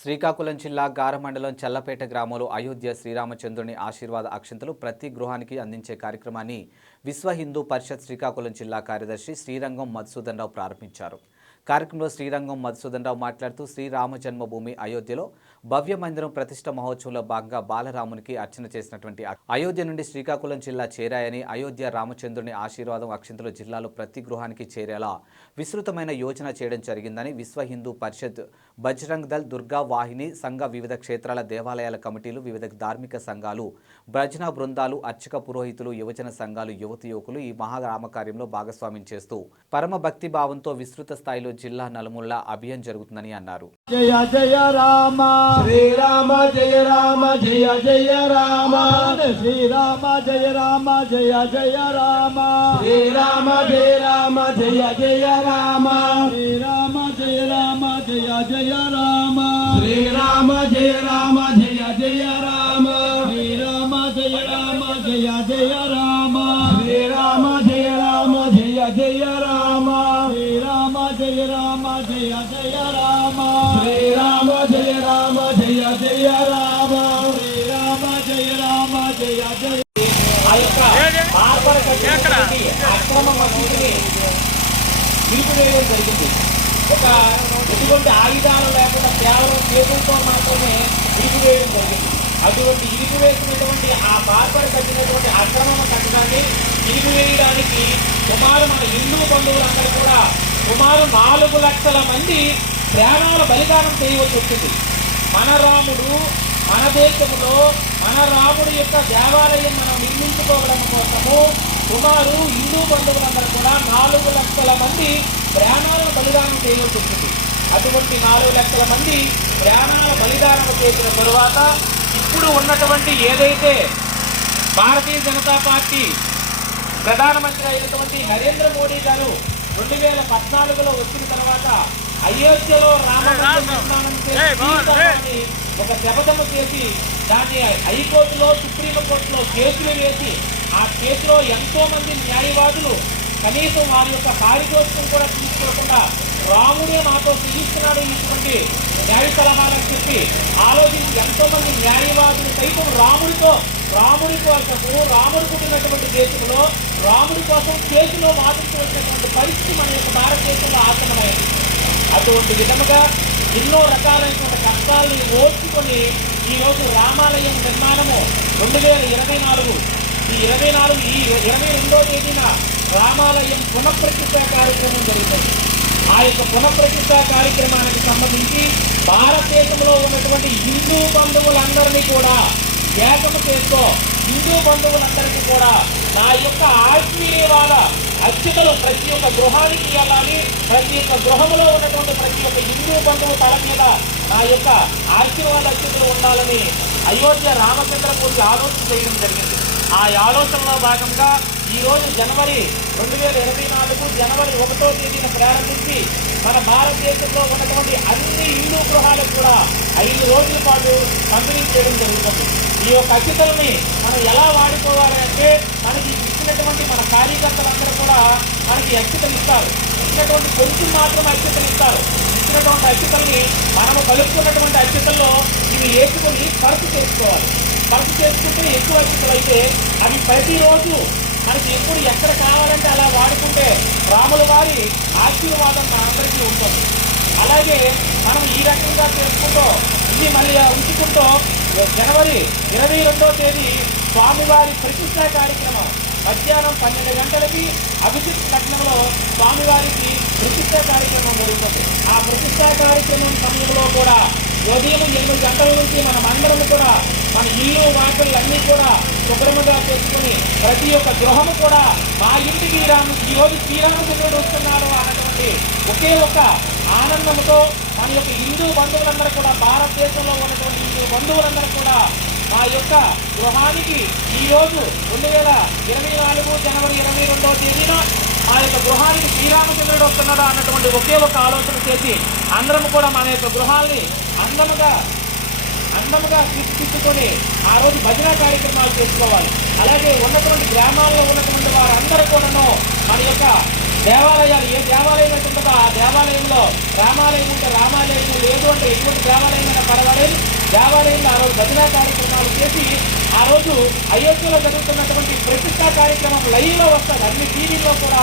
శ్రీకాకుళం జిల్లా గార మండలం చల్లపేట గ్రామంలో అయోధ్య శ్రీరామచంద్రుని ఆశీర్వాద అక్షంతలు ప్రతి గృహానికి అందించే కార్యక్రమాన్ని విశ్వ హిందూ పరిషత్ శ్రీకాకుళం జిల్లా కార్యదర్శి శ్రీరంగం మధుసూదన్ రావు ప్రారంభించారు. కార్యక్రమంలో శ్రీరంగం మధుసూదన్ రావు మాట్లాడుతూ శ్రీరామ జన్మభూమి అయోధ్యలో భవ్య మందిరం ప్రతిష్ట మహోత్సవంలో భాగంగా బాలరామునికి అర్చన చేసినటువంటి అయోధ్య నుండి శ్రీకాకుళం జిల్లా చేరాయని అయోధ్య రామచంద్రుని ఆశీర్వాదం అక్షంతలు జిల్లాలో ప్రతి గృహానికి చేరేలా విస్తృతమైన యోచన చేయడం జరిగిందని విశ్వ హిందూ పరిషత్ బజరంగ్ దళ్ దుర్గా వాహిని సంఘ వివిధ క్షేత్రాల దేవాలయాల కమిటీలు వివిధ ధార్మిక సంఘాలు భజన బృందాలు అర్చక పురోహితులు యువజన సంఘాలు యువతి యువకులు ఈ మహారామ కార్యంలో భాగస్వామ్యం చేస్తూ పరమ భక్తి భావంతో విస్తృత స్థాయిలో జిల్లా నలుమూల అభియాన్ జరుగుతుందని అన్నారు. జయ జయ రామ. శ్రీరామ జయ రామ జయ జయ రామ. శ్రీరామ జయ రామ జయ జయ రామ. శ్రీరామ జయ రామ జయ జయ రామ. శ్రీరామ జయ రామ జయ జయ రామ. శ్రీరామ జయ రామ జయ జయ రామ. ఆ యొక్క మార్పడకటువంటి అక్రమ మసీదుని నిలిపివేయడం జరిగింది ఒక ఎటువంటి ఆయుధాలు లేకుండా కేవలం చేతులతో మాత్రమే నిలిపివేయడం జరిగింది అటువంటి ఇరిపివేసినటువంటి ఆ బార్బర్ కట్టినటువంటి అక్రమ కట్టడాన్ని నిలిపివేయడానికి సుమారు మన హిందూ బంధువులందరూ కూడా సుమారు నాలుగు లక్షల మంది ప్రాణాల బలిదానం చేయవలసి వచ్చింది మన రాముడు మన దేశంలో మన రాముడి యొక్క దేవాలయం మనం నిర్మించుకోవడం కోసము సుమారు హిందూ బంధువులందరూ కూడా నాలుగు లక్షల మంది ప్రాణాలను బలిదానం చేయవలసి వచ్చింది అటువంటి నాలుగు లక్షల మంది ప్రాణాల బలిదానం చేసిన తరువాత ఇప్పుడు ఉన్నటువంటి ఏదైతే భారతీయ జనతా పార్టీ ప్రధానమంత్రి అయినటువంటి నరేంద్ర మోడీ గారు రెండు వేల పద్నాలుగులో వచ్చిన తర్వాత అయోధ్యలో రామ నిర్మాణం చేసి ఒక శపథము చేసి దాన్ని హైకోర్టులో సుప్రీంకోర్టులో కేసులు వేసి ఆ కేసులో ఎంతో మంది న్యాయవాదులు కనీసం వారి యొక్క పారితోషికం కూడా తీసుకోకుండా రాముడే మాతో పిలుస్తున్నాడు ఇటువంటి న్యాయ సలహాలని చెప్పి ఆలోచించి ఎంతోమంది న్యాయవాదులు సైతం రాముడితో రాముడి కోసము రాముడు పుట్టినటువంటి దేశంలో రాముడి కోసం కేసులో వాదించవలసినటువంటి పరిస్థితి మన యొక్క భారతదేశంలో ఆసనమైంది అటువంటి విధముగా ఎన్నో రకాలైనటువంటి కష్టాలని ఓర్చుకొని ఈరోజు రామాలయం నిర్మాణము రెండు వేల ఇరవై నాలుగు. ఈ ఇరవై నాలుగు ఈ ఇరవై రెండో తేదీన రామాలయం పునఃప్రతిష్ట కార్యక్రమం జరుగుతుంది ఆ యొక్క పునఃప్రతిష్ట కార్యక్రమానికి సంబంధించి భారతదేశంలో ఉన్నటువంటి హిందూ బంధువులందరినీ కూడా ఏకము చేసుకో. హిందూ బంధువులందరికీ కూడా నా యొక్క ఆత్మీయవాద అత్యుతలు ప్రతి ఒక్క గృహానికి వెళ్ళాలి. ప్రతి ఒక్క గృహంలో ఉన్నటువంటి ప్రతి ఒక్క హిందూ బంధువు తల మీద నా యొక్క ఆశీర్వాద అత్యుతలు ఉండాలని అయోధ్య రామచంద్రమూర్తి ఆలోచన చేయడం జరిగింది. ఆ ఆలోచనలో భాగంగా ఈరోజు జనవరి రెండు వేల ఇరవై నాలుగు జనవరి ఒకటో తేదీన ప్రారంభించి మన భారతదేశంలో ఉన్నటువంటి అన్ని హిందూ గృహాలకు కూడా ఐదు రోజుల పాటు పంపిణీ చేయడం జరుగుతుంది. ఈ యొక్క అతిథులని మనం ఎలా వాడుకోవాలి అంటే మనకి ఇచ్చినటువంటి మన కార్యకర్తలందరూ కూడా మనకి అక్షతలు ఇస్తారు. ఇచ్చినటువంటి కొంచెం మాత్రం అక్షతలు ఇస్తారు. ఇచ్చినటువంటి అక్షతల్ని మనము కలుపుకున్నటువంటి అక్షతల్లో ఇవి వేసుకొని ఖర్చు చేసుకోవాలి. ఖర్చు చేసుకుంటే ఎక్కువ అక్షతలు అయితే అవి ప్రతిరోజు మనకి ఎప్పుడు ఎక్కడ కావాలంటే అలా వాడుకుంటే రాముల వారి ఆశీర్వాదం మనందరికీ ఉంటుంది. అలాగే మనం ఈ రకంగా చేసుకుంటూ ఇది మళ్ళీ ఉంచుకుంటూ జనవరి ఇరవై రెండో తేదీ స్వామివారి ప్రతిష్టా కార్యక్రమం. మధ్యాహ్నం పన్నెండు గంటలకి అభిజిత్ లగ్నంలో స్వామివారికి ప్రతిష్ట కార్యక్రమం జరుగుతుంది. ఆ ప్రతిష్టా కార్యక్రమం సమయంలో కూడా ఉదయం ఎనిమిది గంటల నుంచి మనం అందరం కూడా మన ఇల్లు వాకిళ్ళు అన్నీ కూడా శుభ్రముగా చేసుకుని ప్రతి ఒక్క గృహము కూడా మా ఇంటికి రాము ఈరోజు శ్రీరామచంద్రుడు వస్తున్నారు అన్నటువంటి ఒకే ఒక ఆనందంతో మన యొక్క హిందూ బంధువులందరూ కూడా భారతదేశంలో బంధువులందరూ కూడా మా యొక్క గృహానికి ఈ రోజు రెండు వేల ఇరవై నాలుగు జనవరి ఇరవై రెండవ తేదీన మా యొక్క గృహానికి శ్రీరామచంద్రుడు వస్తున్నాడు అన్నటువంటి ఒకే ఒక ఆలోచన చేసి అందరం కూడా మన యొక్క గృహాల్ని అందముగా అందముగా తీర్చిదిద్దుకొని ఆ రోజు భజన కార్యక్రమాలు చేసుకోవాలి. అలాగే ఉన్నటువంటి గ్రామాల్లో ఉన్నటువంటి వారందరూ కూడాను మన యొక్క దేవాలయాలు ఏ దేవాలయం అయితే ఉంటుందో ఆ దేవాలయంలో రామాలయం ఉంటే రామాలయం లేదు అంటే ఎటువంటి దేవాలయమైనా పర్వాలేదు. దేవాలయంలో ఆ రోజు భజన కార్యక్రమాలు చేసి ఆ రోజు అయోధ్యలో జరుగుతున్నటువంటి ప్రతిష్టా కార్యక్రమం లైవ్లో వస్తుంది. అన్ని టీవీల్లో కూడా